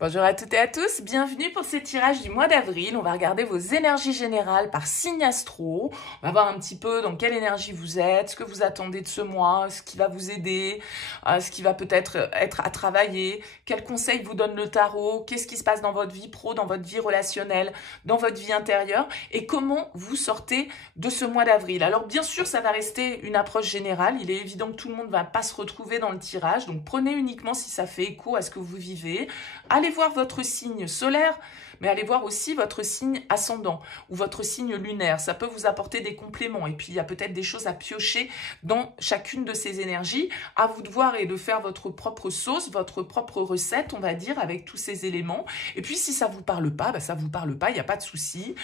Bonjour à toutes et à tous, bienvenue pour ce tirage du mois d'avril. On va regarder vos énergies générales par signe astro. On va voir un petit peu dans quelle énergie vous êtes, ce que vous attendez de ce mois, ce qui va vous aider, ce qui va peut-être être à travailler, quels conseils vous donne le tarot, qu'est-ce qui se passe dans votre vie pro, dans votre vie relationnelle, dans votre vie intérieure et comment vous sortez de ce mois d'avril. Alors bien sûr, ça va rester une approche générale. Il est évident que tout le monde ne va pas se retrouver dans le tirage, donc prenez uniquement si ça fait écho à ce que vous vivez. Allez voir votre signe solaire, mais allez voir aussi votre signe ascendant ou votre signe lunaire. Ça peut vous apporter des compléments. Et puis, il y a peut-être des choses à piocher dans chacune de ces énergies. À vous de voir et de faire votre propre sauce, votre propre recette, on va dire, avec tous ces éléments. Et puis, si ça ne vous parle pas, ça ne vous parle pas, il n'y a pas de souci.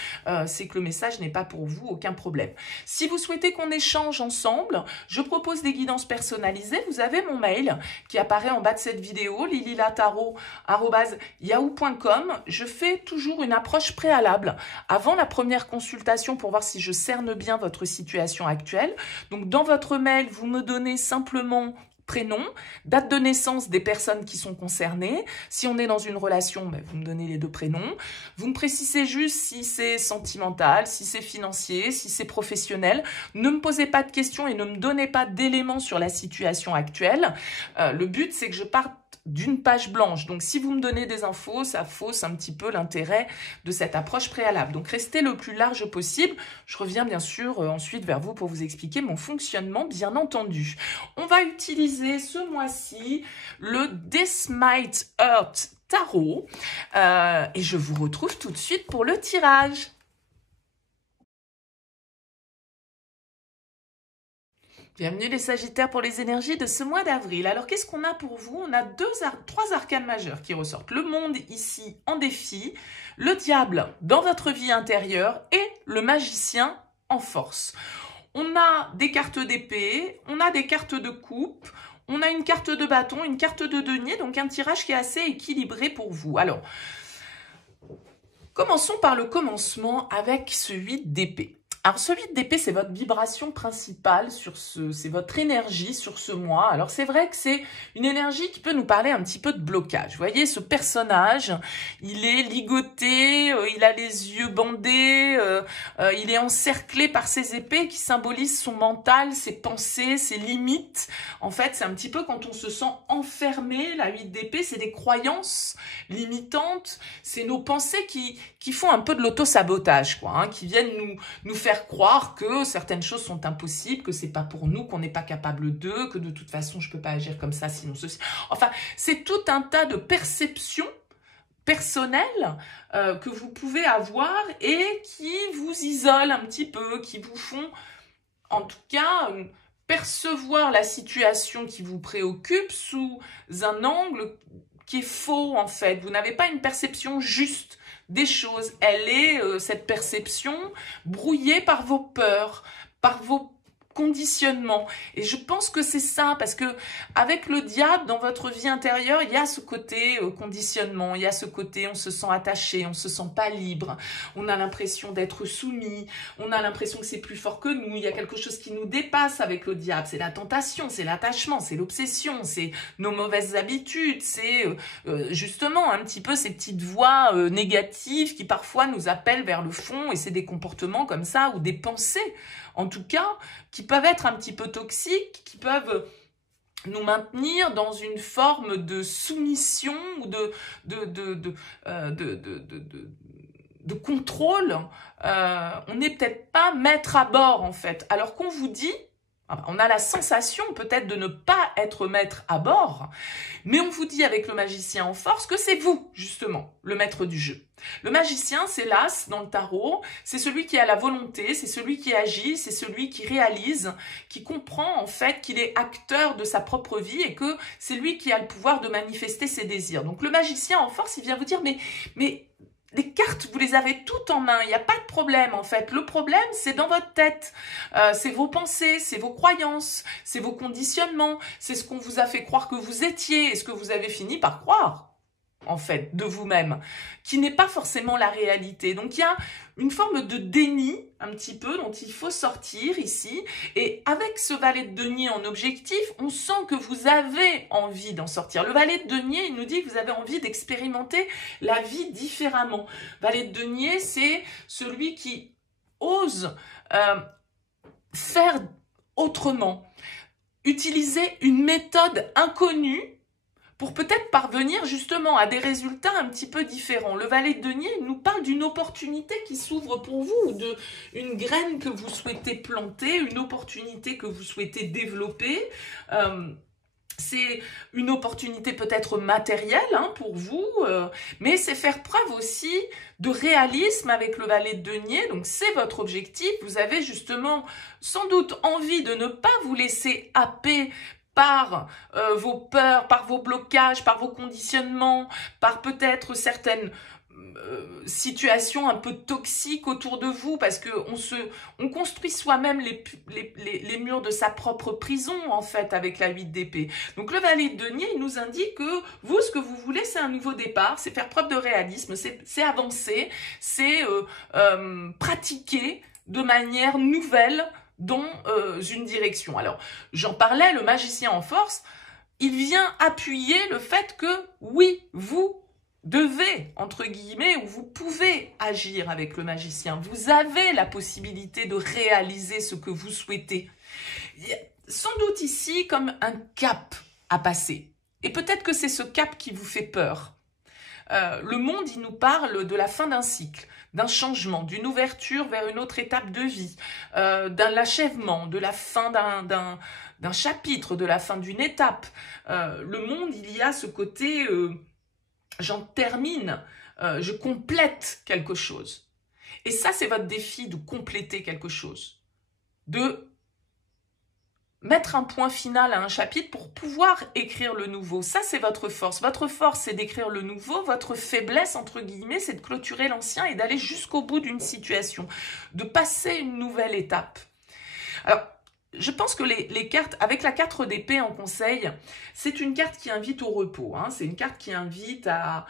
C'est que le message n'est pas pour vous, aucun problème. Si vous souhaitez qu'on échange ensemble, je propose des guidances personnalisées. Vous avez mon mail qui apparaît en bas de cette vidéo, lililataro@yahoo.com. Je fais toujours une approche préalable avant la première consultation pour voir si je cerne bien votre situation actuelle. Donc, dans votre mail, vous me donnez simplement prénom, date de naissance des personnes qui sont concernées. Si on est dans une relation, vous me donnez les deux prénoms. Vous me précisez juste si c'est sentimental, si c'est financier, si c'est professionnel. Ne me posez pas de questions et ne me donnez pas d'éléments sur la situation actuelle. Le but, c'est que je parte d'une page blanche. Donc, si vous me donnez des infos, ça fausse un petit peu l'intérêt de cette approche préalable. Donc, restez le plus large possible. Je reviens bien sûr ensuite vers vous pour vous expliquer mon fonctionnement, bien entendu. On va utiliser ce mois-ci le This Might Hurt Tarot et je vous retrouve tout de suite pour le tirage. Bienvenue les Sagittaires pour les énergies de ce mois d'avril. Alors qu'est-ce qu'on a pour vous? On a trois arcanes majeurs qui ressortent. Le monde ici en défi, le diable dans votre vie intérieure et le magicien en force. On a des cartes d'épée, on a des cartes de coupe, on a une carte de bâton, une carte de denier, donc un tirage qui est assez équilibré pour vous. Alors, commençons par le commencement avec ce 8 d'épée. Alors, ce 8 d'épée, c'est votre vibration principale, c'est votre énergie sur ce mois. Alors, c'est vrai que c'est une énergie qui peut nous parler un petit peu de blocage. Vous voyez, ce personnage, il est ligoté, il a les yeux bandés, il est encerclé par ses épées qui symbolisent son mental, ses pensées, ses limites. En fait, c'est un petit peu quand on se sent enfermé, la 8 d'épée, c'est des croyances limitantes, c'est nos pensées qui font un peu de l'auto-sabotage, quoi, hein, qui viennent nous faire croire que certaines choses sont impossibles, que c'est pas pour nous, qu'on n'est pas capable d'eux, que de toute façon je peux pas agir comme ça sinon ceci. Enfin, c'est tout un tas de perceptions personnelles que vous pouvez avoir et qui vous isolent un petit peu, qui vous font en tout cas percevoir la situation qui vous préoccupe sous un angle qui est faux en fait. Vous n'avez pas une perception juste des choses. Elle est, cette perception, brouillée par vos peurs, par vos conditionnement. Et je pense que c'est ça, parce que avec le diable, dans votre vie intérieure, il y a ce côté conditionnement, il y a ce côté on se sent attaché, on se sent pas libre, on a l'impression d'être soumis, on a l'impression que c'est plus fort que nous, il y a quelque chose qui nous dépasse avec le diable, c'est la tentation, c'est l'attachement, c'est l'obsession, c'est nos mauvaises habitudes, c'est justement un petit peu ces petites voix négatives qui parfois nous appellent vers le fond, et c'est des comportements comme ça, ou des pensées, en tout cas, qui peuvent être un petit peu toxiques, qui peuvent nous maintenir dans une forme de soumission ou de contrôle. On n'est peut-être pas maître à bord, en fait. Alors qu'on vous dit, on a la sensation peut-être de ne pas être maître à bord, mais on vous dit avec le magicien en force que c'est vous, justement, le maître du jeu. Le magicien, c'est l'as dans le tarot, c'est celui qui a la volonté, c'est celui qui agit, c'est celui qui réalise, qui comprend en fait qu'il est acteur de sa propre vie et que c'est lui qui a le pouvoir de manifester ses désirs. Donc le magicien en force, il vient vous dire mais les cartes, vous les avez toutes en main, il n'y a pas de problème en fait. Le problème, c'est dans votre tête, c'est vos pensées, c'est vos croyances, c'est vos conditionnements, c'est ce qu'on vous a fait croire que vous étiez et ce que vous avez fini par croire. en fait, de vous-même, qui n'est pas forcément la réalité. Donc, il y a une forme de déni, un petit peu, dont il faut sortir ici. Et avec ce valet de denier en objectif, on sent que vous avez envie d'en sortir. Le valet de denier, il nous dit que vous avez envie d'expérimenter la vie différemment. Valet de denier, c'est celui qui ose faire autrement, utiliser une méthode inconnue pour peut-être parvenir justement à des résultats un petit peu différents. Le valet de denier nous parle d'une opportunité qui s'ouvre pour vous, ou d'une graine que vous souhaitez planter, une opportunité que vous souhaitez développer. C'est une opportunité peut-être matérielle pour vous, mais c'est faire preuve aussi de réalisme avec le valet de denier. Donc c'est votre objectif. Vous avez justement sans doute envie de ne pas vous laisser happer par vos peurs, par vos blocages, par vos conditionnements, par peut-être certaines situations un peu toxiques autour de vous, parce qu'on construit soi-même les murs de sa propre prison, en fait, avec la 8 d'épée. Donc le valet de denier, il nous indique que vous, ce que vous voulez, c'est un nouveau départ, c'est faire preuve de réalisme, c'est avancer, c'est pratiquer de manière nouvelle dans une direction. Alors, j'en parlais, le magicien en force, il vient appuyer le fait que, oui, vous devez, entre guillemets, ou vous pouvez agir avec le magicien. Vous avez la possibilité de réaliser ce que vous souhaitez. Il y a sans doute ici comme un cap à passer. Et peut-être que c'est ce cap qui vous fait peur. Le monde, il nous parle de la fin d'un cycle, d'un changement, d'une ouverture vers une autre étape de vie, d'un achèvement, de la fin d'un chapitre, de la fin d'une étape. Le monde, il y a ce côté, j'en termine, je complète quelque chose. Et ça, c'est votre défi, de compléter quelque chose, de mettre un point final à un chapitre pour pouvoir écrire le nouveau. Ça, c'est votre force. Votre force, c'est d'écrire le nouveau. Votre faiblesse, entre guillemets, c'est de clôturer l'ancien et d'aller jusqu'au bout d'une situation, de passer une nouvelle étape. Alors, je pense que les cartes, avec la 4 d'épée en conseil, c'est une carte qui invite au repos. C'est une carte qui invite à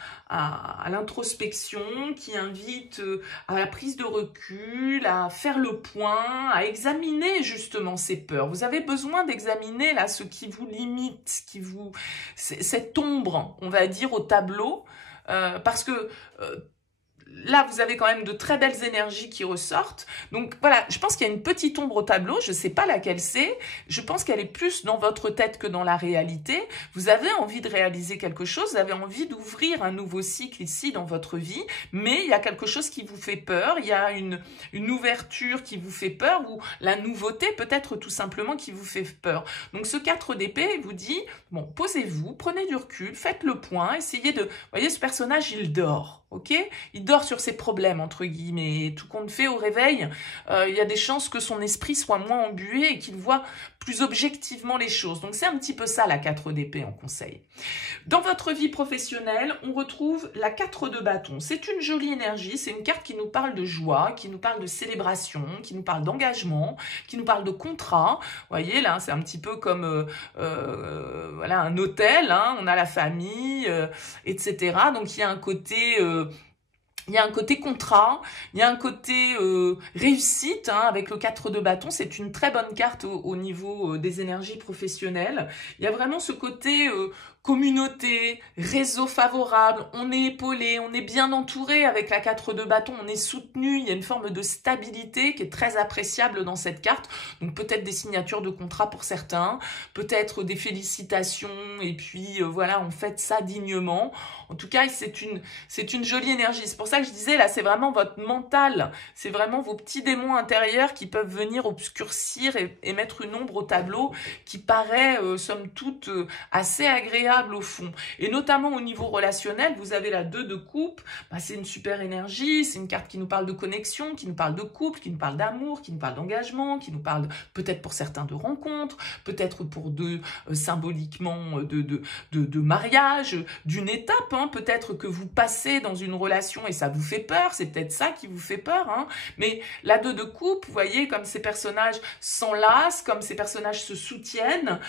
l'introspection, qui invite à la prise de recul, à faire le point, à examiner justement ses peurs. Vous avez besoin d'examiner là ce qui vous limite, cette ombre, on va dire, au tableau, parce que là, vous avez quand même de très belles énergies qui ressortent. Donc voilà, je pense qu'il y a une petite ombre au tableau, je ne sais pas laquelle c'est. Je pense qu'elle est plus dans votre tête que dans la réalité. Vous avez envie de réaliser quelque chose, vous avez envie d'ouvrir un nouveau cycle ici dans votre vie, mais il y a quelque chose qui vous fait peur, il y a une ouverture qui vous fait peur, ou la nouveauté peut-être tout simplement qui vous fait peur. Donc ce 4 d'épée vous dit, bon, posez-vous, prenez du recul, faites le point, essayez de... Vous voyez, ce personnage, il dort. Ok, il dort sur ses problèmes, entre guillemets. Tout compte fait, au réveil, il y a des chances que son esprit soit moins embué et qu'il voit plus objectivement les choses. Donc c'est un petit peu ça la 4 d'épée en conseil. Dans votre vie professionnelle, on retrouve la 4 de bâton. C'est une jolie énergie, c'est une carte qui nous parle de joie, qui nous parle de célébration, qui nous parle d'engagement, qui nous parle de contrat. Vous voyez, là, c'est un petit peu comme voilà, un hôtel, on a la famille, etc. Donc il y a un côté... il y a un côté contrat, il y a un côté réussite avec le 4 de bâton. C'est une très bonne carte au niveau des énergies professionnelles. Il y a vraiment ce côté communauté, réseau favorable, on est épaulé, on est bien entouré avec la 4 de bâton, on est soutenu, il y a une forme de stabilité qui est très appréciable dans cette carte. Donc peut-être des signatures de contrat pour certains, peut-être des félicitations et puis voilà, on fête ça dignement. En tout cas, c'est une jolie énergie. C'est pour ça que je disais, là, c'est vraiment votre mental. C'est vraiment vos petits démons intérieurs qui peuvent venir obscurcir et mettre une ombre au tableau qui paraît, somme toute, assez agréable au fond. Et notamment au niveau relationnel, vous avez la 2 de coupe. C'est une super énergie. C'est une carte qui nous parle de connexion, qui nous parle de couple, qui nous parle d'amour, qui nous parle d'engagement, qui nous parle peut-être pour certains de rencontres, peut-être pour deux symboliquement de mariage, d'une étape. Peut-être que vous passez dans une relation et ça ça vous fait peur, c'est peut-être ça qui vous fait peur, hein. Mais la 2 de coupe, vous voyez comme ces personnages s'enlacent, comme ces personnages se soutiennent,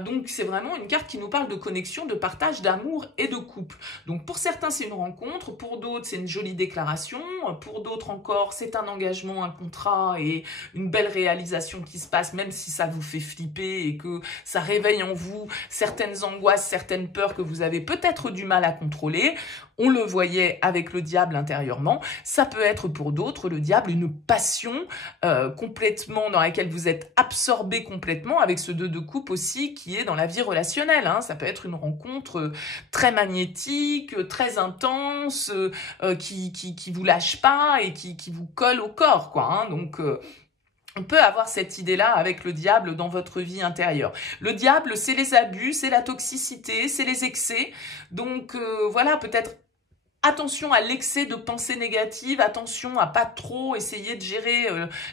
donc c'est vraiment une carte qui nous parle de connexion, de partage, d'amour et de couple. Donc pour certains c'est une rencontre, pour d'autres c'est une jolie déclaration, pour d'autres encore c'est un engagement, un contrat et une belle réalisation qui se passe, même si ça vous fait flipper et que ça réveille en vous certaines angoisses, certaines peurs que vous avez peut-être du mal à contrôler. On le voyait avec le diable intérieurement. Ça peut être pour d'autres, le diable, une passion complètement dans laquelle vous êtes absorbé complètement, avec ce 2 de coupe aussi qui est dans la vie relationnelle, hein. Ça peut être une rencontre très magnétique, très intense, qui vous lâche pas et qui vous colle au corps, quoi, hein. Donc on peut avoir cette idée-là avec le diable dans votre vie intérieure. Le diable, c'est les abus, c'est la toxicité, c'est les excès. Donc voilà, peut-être attention à l'excès de pensées négatives, attention à pas trop essayer de gérer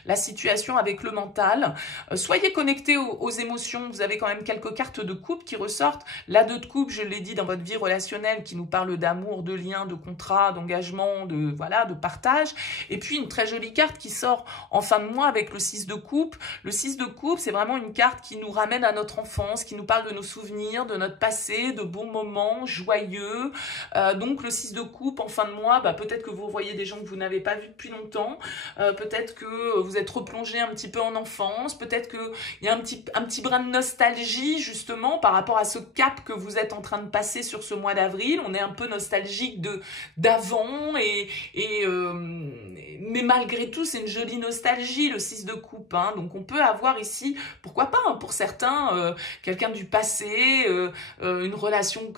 la situation avec le mental. Soyez connectés aux émotions, vous avez quand même quelques cartes de coupe qui ressortent. La 2 de coupe, je l'ai dit, dans votre vie relationnelle, qui nous parle d'amour, de lien, de contrat, d'engagement, de partage. Et puis une très jolie carte qui sort en fin de mois avec le 6 de coupe. Le 6 de coupe, c'est vraiment une carte qui nous ramène à notre enfance, qui nous parle de nos souvenirs, de notre passé, de bons moments joyeux. Donc le 6 de coupe, en fin de mois, peut-être que vous voyez des gens que vous n'avez pas vus depuis longtemps, peut-être que vous êtes replongé un petit peu en enfance, peut-être qu'il y a un petit brin de nostalgie justement par rapport à ce cap que vous êtes en train de passer sur ce mois d'avril. On est un peu nostalgique d'avant, mais malgré tout, c'est une jolie nostalgie, le 6 de coupe, hein. Donc on peut avoir ici, pourquoi pas, hein, pour certains, quelqu'un du passé, une relation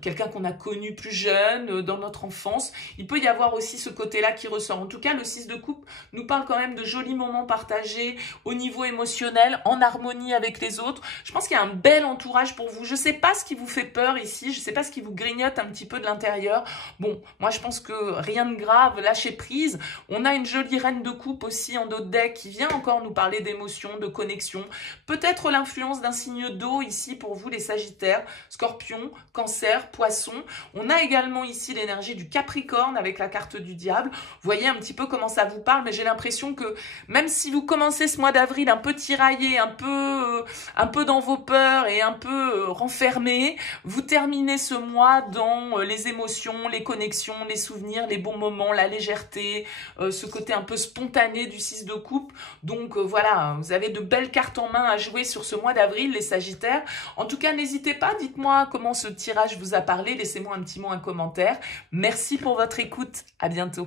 quelqu'un qu'on a connu plus jeune, dans notre enfance. Il peut y avoir aussi ce côté-là qui ressort. En tout cas, le 6 de coupe nous parle quand même de jolis moments partagés au niveau émotionnel, en harmonie avec les autres. Je pense qu'il y a un bel entourage pour vous. Je ne sais pas ce qui vous fait peur ici, je ne sais pas ce qui vous grignote un petit peu de l'intérieur. Bon, moi je pense que rien de grave, lâchez prise. On a une jolie reine de coupe aussi en dos de deck qui vient encore nous parler d'émotions, de connexion. Peut-être l'influence d'un signe d'eau ici pour vous les Sagittaires, Scorpion, Cancer, Poisson. On a également ici l'énergie du Capricorne avec la carte du diable. Vous voyez un petit peu comment ça vous parle, mais j'ai l'impression que même si vous commencez ce mois d'avril un peu tiraillé, un peu dans vos peurs et un peu renfermé, vous terminez ce mois dans les émotions, les connexions, les souvenirs, les bons moments, la légèreté, ce côté un peu spontané du 6 de coupe. Donc voilà, vous avez de belles cartes en main à jouer sur ce mois d'avril, les Sagittaires. En tout cas, n'hésitez pas, dites-moi comment ce tirage vous a parlé, laissez-moi un petit mot, un commentaire. Merci pour votre écoute, à bientôt.